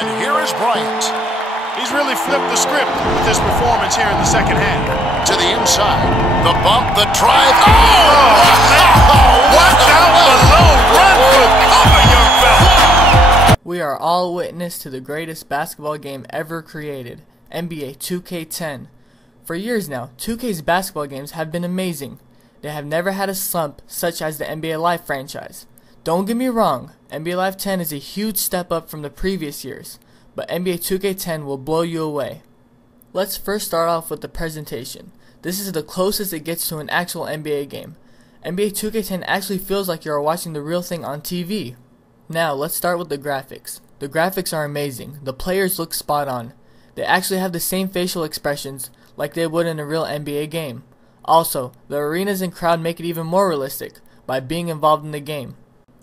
And here is Bryant. He's really flipped the script with his performance here in the second half. To the inside. The bump, the drive. Oh! Watch out below. Run for cover, young fella. We are all witness to the greatest basketball game ever created, NBA 2K10. For years now, 2K's basketball games have been amazing. They have never had a slump such as the NBA Live franchise. Don't get me wrong, NBA Live 10 is a huge step up from the previous years, but NBA 2K10 will blow you away. Let's first start off with the presentation. This is the closest it gets to an actual NBA game. NBA 2K10 actually feels like you are watching the real thing on TV. Now, let's start with the graphics. The graphics are amazing. The players look spot on. They actually have the same facial expressions like they would in a real NBA game. Also, the arenas and crowd make it even more realistic by being involved in the game.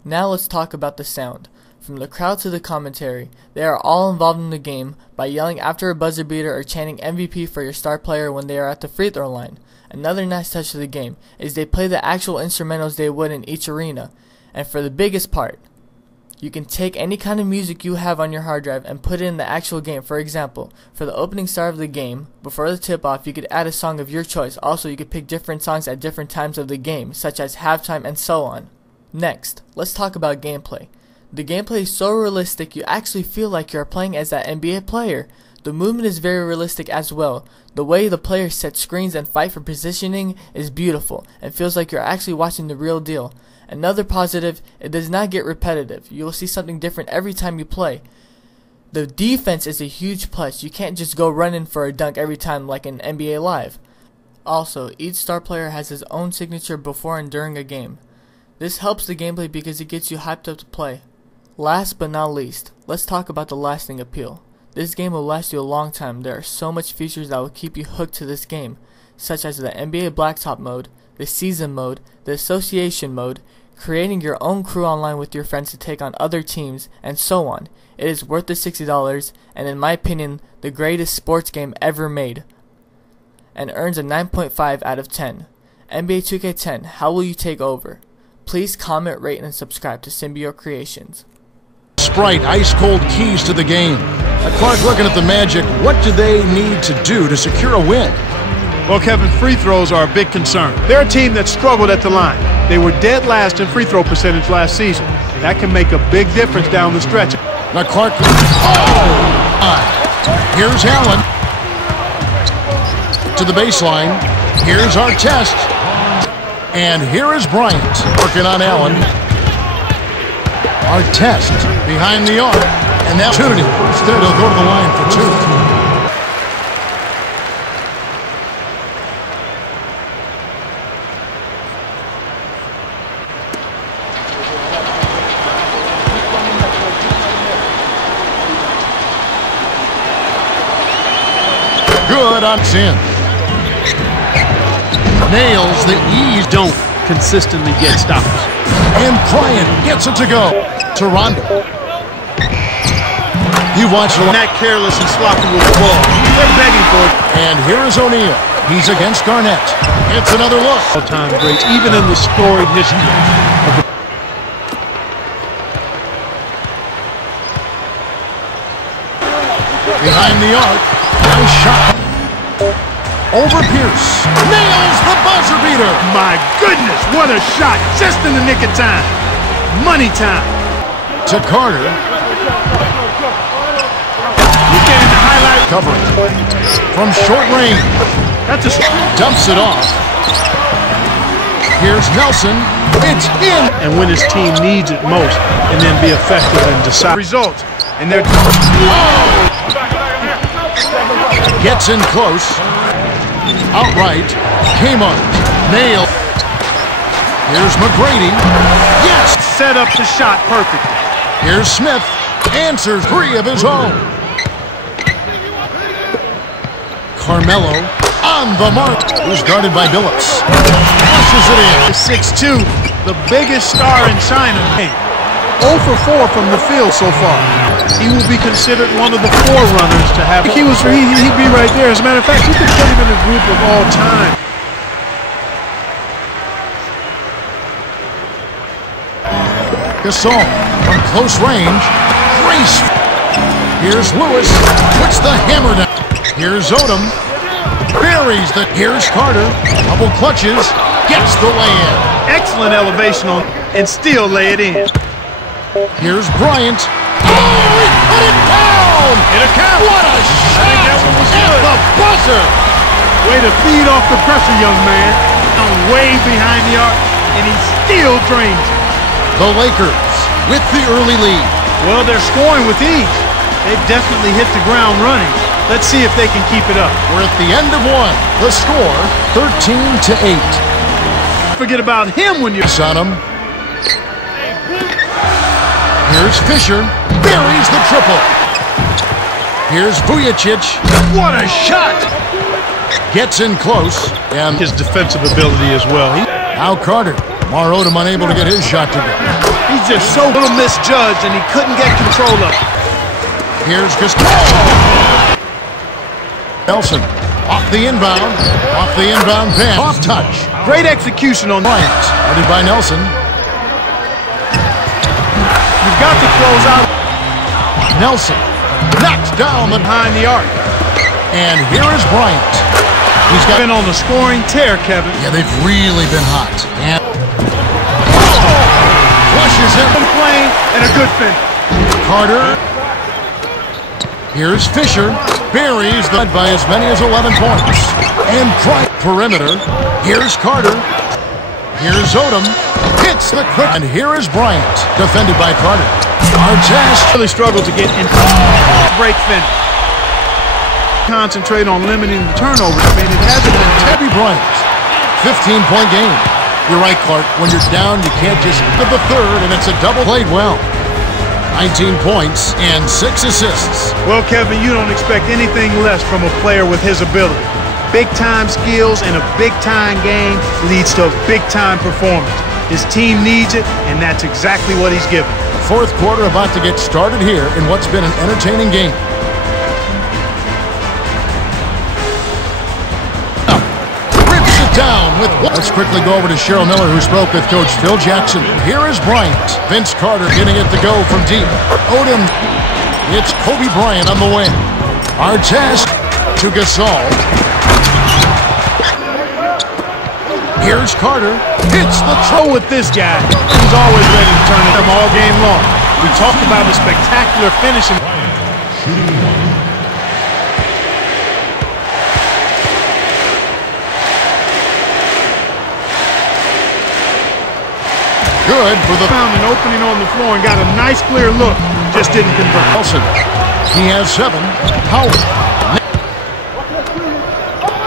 Now let's talk about the sound. From the crowd to the commentary, they are all involved in the game by yelling after a buzzer beater or chanting MVP for your star player when they are at the free throw line. Another nice touch of the game is they play the actual instrumentals they would in each arena. And for the biggest part, you can take any kind of music you have on your hard drive and put it in the actual game. For example, for the opening start of the game, before the tip-off, you could add a song of your choice. Also, you could pick different songs at different times of the game, such as halftime and so on. Next, let's talk about gameplay. The gameplay is so realistic you actually feel like you are playing as that NBA player. The movement is very realistic as well. The way the players set screens and fight for positioning is beautiful and feels like you're actually watching the real deal. Another positive, it does not get repetitive. You will see something different every time you play. The defense is a huge plus. You can't just go running for a dunk every time like in NBA Live. Also, each star player has his own signature before and during a game. This helps the gameplay because it gets you hyped up to play. Last but not least, let's talk about the lasting appeal. This game will last you a long time. There are so much features that will keep you hooked to this game, such as the NBA Blacktop mode, the season mode, the association mode, creating your own crew online with your friends to take on other teams, and so on. It is worth the $60 and in my opinion the greatest sports game ever made, and earns a 9.5 out of 10. NBA 2K10, how will you take over? Please comment, rate, and subscribe to Symbio Creations. Sprite, ice-cold keys to the game. Clark, looking at the Magic, what do they need to do to secure a win? Well, Kevin, free throws are a big concern. They're a team that struggled at the line. They were dead last in free throw percentage last season. That can make a big difference down the stretch. Now Clark, here's Allen. To the baseline. Here's Artest. And here is Bryant working on Allen. Artest behind the arc. And that opportunity. Instead, he'll go to the line for two. Good on sin. Nails the ease. Don't consistently get stops. And Bryant gets it to go. To Rondo. He watched that careless and sloppy with the ball. They're begging for it. And here is O'Neal. He's against Garnett. It's another look. All-time greats, even in the storied history of the behind the arc. Nice shot. Over Pierce. Nails the buzzer beater. My goodness, what a shot. Just in the nick of time. Money time. To Carter. You getting the highlight. Covering. From short range. That's a dumps it off. Here's Nelson. It's in. And when his team needs it most, and then be effective and decide. Results. And they're gets in close. Outright. Kmart. Nail. Here's McGrady. Yes! Set up the shot perfectly. Here's Smith. Answers three of his own. Carmelo on the mark. Who's guarded by Billups. Flushes it in. 6'2", the biggest star in China. 0 for 4 from the field so far. He will be considered one of the forerunners to have. If he was, he'd be right there. As a matter of fact, you could put him in a group of all time. Gasol from close range. Grace. Here's Lewis, puts the hammer down. Here's Odom, buries the. Here's Carter, double clutches, gets the lay-in. Excellent elevation on, and still lay it in. Here's Bryant. Oh, he put it down! It'll count. What a shot! that one was At good. the buzzer! Way to feed off the pressure, young man. Way behind the arc, and he still drains it. The Lakers with the early lead. Well, they're scoring with ease. They've definitely hit the ground running. Let's see if they can keep it up. We're at the end of one. The score, 13-8. Forget about him when you're On him. Here's Fisher, buries the triple. Here's Vujacic. What a shot! Gets in close, and His defensive ability as well. now Carter. Mar Odom unable to get his shot to go. He's just so little misjudged, and he couldn't get control of it. Here's Gaston. Nelson, off the inbound pass. Off touch. Great execution on Bryant, guarded by Nelson. You've got to close out Nelson knocks down the. behind the arc. And here is Bryant. He's got. Been on the scoring tear, Kevin. Yeah, they've really been hot. And flushes him. Good plane and a good finish. Carter. Here's Fisher. Buries the by as many as 11 points. And Bryant perimeter. Here's Carter. Here's Odom. Hits the quick. And here is Bryant. Defended by Carter. Artest Really struggled to get in. Break finish. Concentrate on limiting the turnovers. I mean, it hasn't been Kobe Bryant. 15-point game. You're right, Clark. When you're down, you can't just give the third, and it's a double. Played well. 19 points and 6 assists. Well, Kevin, you don't expect anything less from a player with his ability. Big-time skills in a big-time game leads to a big-time performance. His team needs it, and that's exactly what he's given. Fourth quarter about to get started here in what's been an entertaining game. Rips it down with one. Let's quickly go over to Cheryl Miller, who spoke with Coach Phil Jackson. Here is Bryant. Vince Carter getting it to go from deep. Odom. It's Kobe Bryant on the wing. Artest to Gasol. Here's Carter. Hits the Throw with this guy. He's always ready to turn it all game long. We talked about the spectacular finishing. good for the. Found an opening on the floor and got a nice clear look. Just didn't convert. Nelson. He has 7. Howard.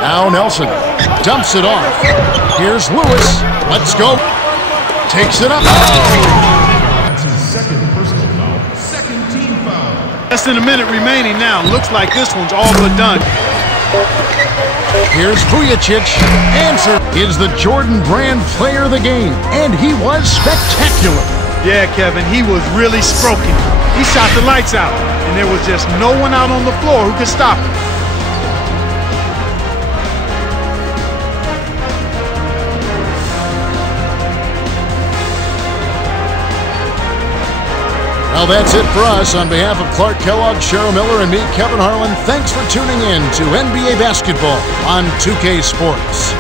Now Nelson dumps it off. Here's Lewis. Let's go. Takes it up. That's his second personal foul. Second team foul. Less than a minute remaining now. Looks like this one's all but done. Here's Vujacic. Answer is the Jordan Brand player of the game. And he was spectacular. Yeah, Kevin, he was really stroking. He shot the lights out, and there was just no one out on the floor who could stop him. Well, that's it for us. On behalf of Clark Kellogg, Cheryl Miller, and me, Kevin Harlan, thanks for tuning in to NBA Basketball on 2K Sports.